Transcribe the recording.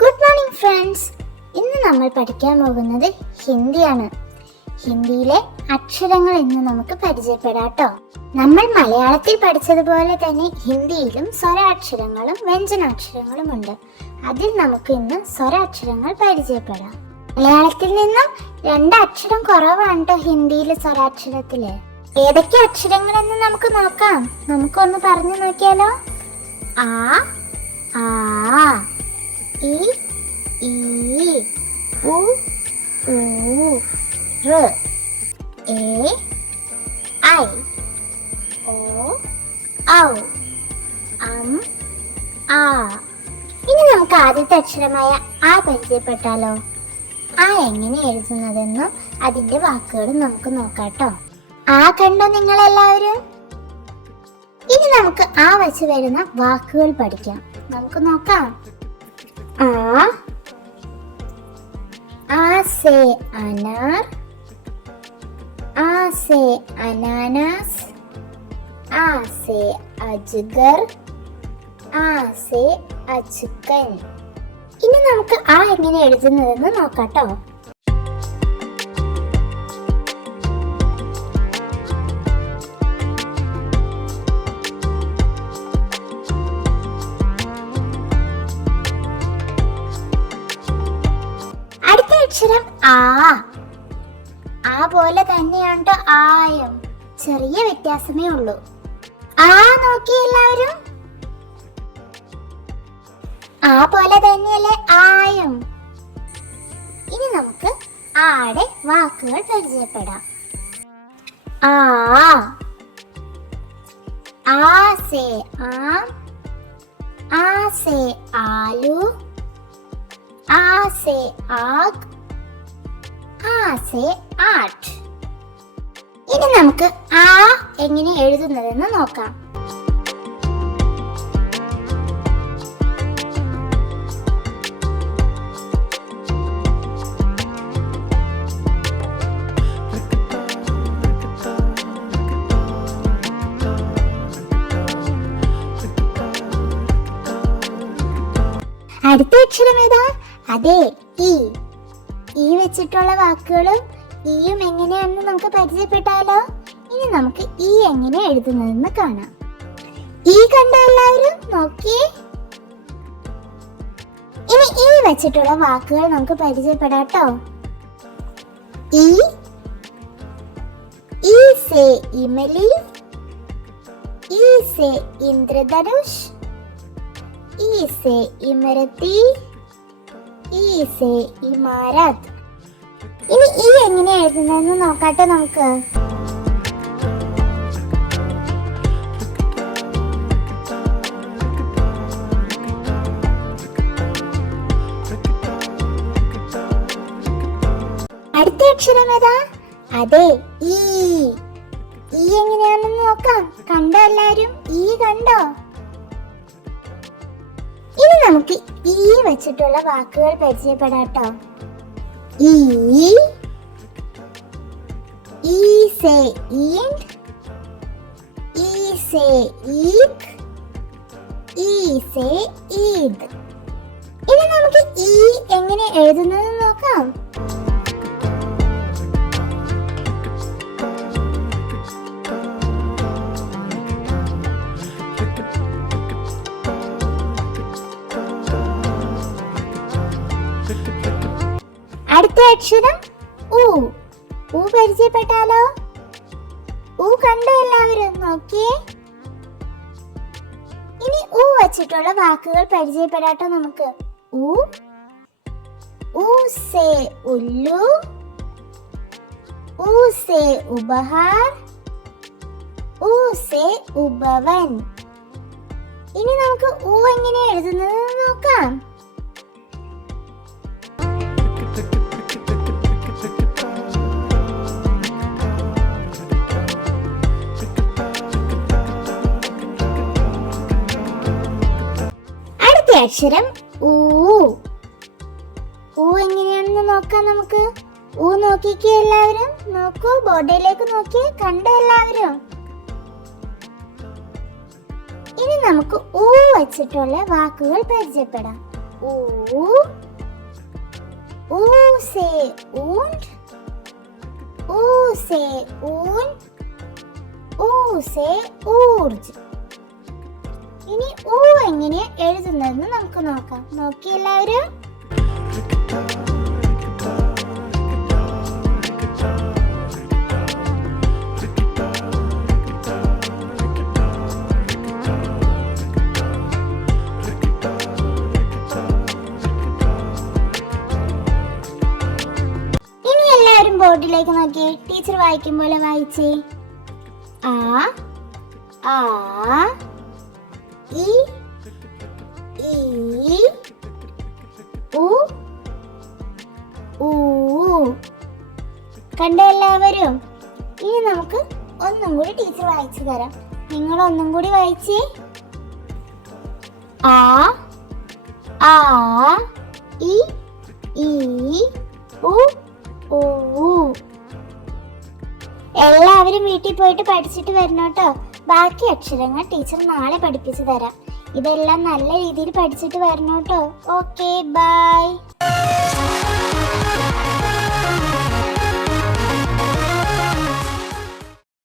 Good morning friends. ഇന്ന് നമ്മൾ പഠിക്കാൻ പോകുന്നത് ഹിന്ദിയാണ്. ഹിന്ദിയിലെ അക്ഷരങ്ങൾ ഇന്ന് നമുക്ക് പരിചയപ്പെടാട്ടോ. നമ്മൾ മലയാളത്തിൽ പഠിച്ചതുപോലെ തന്നെ ഹിന്ദിയിലും സ്വരാക്ഷരങ്ങളും വ്യഞ്ജനാക്ഷരങ്ങളും ഉണ്ട്. അതിൽ നമുക്ക് ഇന്ന് സ്വരാക്ഷരങ്ങൾ പരിചയപ്പെടാം. മലയാളത്തിൽ നിന്നും 2 അക്ഷരം കുറവാണ് കേട്ടോ ഹിന്ദിയിലെ സ്വരാക്ഷരത്തില്. ഏതൊക്കെ അക്ഷരങ്ങളെന്ന് നമുക്ക് നോക്കാം. നമുക്കൊന്ന് പറഞ്ഞു നോക്കിയാലോ. ആ, ആ, ഇ, ഈ, ഉ, ഊ, ഋ, എ, ഐ, ഓ, ഔ, അം, ആ. ഇനി നമുക്ക് ആദ്യത്തെ അക്ഷരമായ ആ പരിചയപ്പെട്ടാലോ. ആ എങ്ങനെ എഴുതുന്നതെന്നും അതിന്റെ വാക്കുകളും നമുക്ക് നോക്കാട്ടോ. ആ കണ്ടോ നിങ്ങളെല്ലാവരും? ഇനി നമുക്ക് ആ വെച്ച് വരുന്ന വാക്കുകൾ പഠിക്കാം. നമുക്ക് നോക്കാം. ആ സേ അനാർ, ആ സേ അനാനാസ്, ആ സേ അജ്ഗർ, ആ സേ അച്കൻ. ഇനി നമുക്ക് ആ എങ്ങനെ എഴുതുന്നതെന്ന് നോക്കാട്ടോ. അക്ഷരം ആ പോലെ തന്നെയാണ് ആയം. ചെറിയ വ്യത്യാസമേ ഉള്ളൂ. ആ നോക്കി എല്ലാവരും. ആ പോലെ തന്നെയല്ലേ ആയം. ഇനി നമുക്ക് ആടെ വാക്കുകൾ പരിചയപ്പെടാം. ആ സേ ആം, ആ സേ ആലു, आ से आग, ആ से ആട്ട്. ഇനി നമുക്ക് ആ എങ്ങനെ എഴുതുന്നതെന്ന് നോക്കാം. അടുത്ത അക്ഷരം ഏതാ? അതെ, ഈ വെച്ചിട്ടുള്ള വാക്കുകളും ഈയും എങ്ങനെയാണെന്ന് നമുക്ക് പരിചയപ്പെട്ടാലോ. ഇനി നമുക്ക് ഈ എങ്ങനെ എഴുതുന്നതെന്ന് കാണാം. ഈ കണ്ട എല്ലാവരും നോക്കിയേ. ഇനി ഈ വെച്ചിട്ടുള്ള വാക്കുകൾ നമുക്ക് പരിചയപ്പെടാട്ടോ. ഈ സേ ഇമലി, ഈ സേ ഇന്ദ്രധനുഷ്, ഈ സേ ഇമരത്തി, ഈ സേ ഇമാരത്ത്. ഇനി ഈ എങ്ങനെ എഴുതുന്നതെന്ന് നോക്കാട്ടെ നമുക്ക്. അടുത്ത അക്ഷരം ഏതാ? അതെ, ഈ എങ്ങനെയാണെന്ന് നോക്കാം. കണ്ടോ എല്ലാരും? ഈ കണ്ടോ? ഇനി നമുക്ക് ഈ വെച്ചിട്ടുള്ള വാക്കുകൾ പരിചയപ്പെടാട്ടോ. ഈ സേ ഈൻഡ്, ഈ സേ ഈദ്, ഈ സേ ഈദ്. ഇനി നമുക്ക് ഈ എങ്ങനെ എഴുതുന്നത് നോക്കാം. അടുത്ത അക്ഷരം ഊ പരിചയപ്പെട്ടാലോ. ഊ കണ്ടോ എല്ലാവരും? നോക്കിയേ. ഇനി ഊ വച്ചിട്ടുള്ള വാക്കുകൾ പരിചയപ്പെടാട്ടോ നമുക്ക്. ഊ സേ ഉല്ലു, ഊ സേ ഉപഹാർ, ഊ സേ ഉപവൻ. ഇനി നമുക്ക് ഊ എങ്ങനെ എഴുതുന്നത് നോക്കാം. അക്ഷരം ഊ എങ്ങനെയാണെന്ന് നോക്കാം നമുക്ക്. ഊ നോക്കിക്കേ എല്ലാവരും. നോക്കൂ, ബോർഡിലേക്ക് നോക്കിയേ. കണ്ടോ എല്ലാവരും? ഇനി നമുക്ക് ഊ വെച്ചിട്ടുള്ള വാക്കുകൾ പരിചയപ്പെടാം. ഊ, ഊസേ ഊണ്ട്, ഊസേ ഊൻ, ഊസേ ഊർജ്. ഇനി ഊ എങ്ങനെ എഴുതുന്നതെന്ന് നമുക്ക് നോക്കാം. നോക്കി എല്ലാവരും. ഇനി എല്ലാവരും ബോർഡിലേക്ക് നോക്കിയേ. ടീച്ചർ വായിക്കും പോലെ വായിച്ചേ. ആ, ആ, ഇ, ഈ, ഉ, ഊ. കണ്ടോ എല്ലാവരും? ഇനി നമുക്ക് ഒന്നും കൂടി ടീച്ചർ വായിച്ചു തരാം. നിങ്ങൾ ഒന്നും കൂടി വായിച്ചേ. ആ, ആ, ഇ, ഈ, ഉ, ഊ. എല്ലാവരും വീട്ടിൽ പോയിട്ട് പഠിച്ചിട്ട് വരണം കേട്ടോ. ബാക്കി അക്ഷരങ്ങൾ ടീച്ചർ നാളെ പഠിപ്പിച്ചു തരാം. ഇതെല്ലാം നല്ല രീതിയിൽ പഠിച്ചിട്ട് വരണം കേട്ടോ. Okay, by.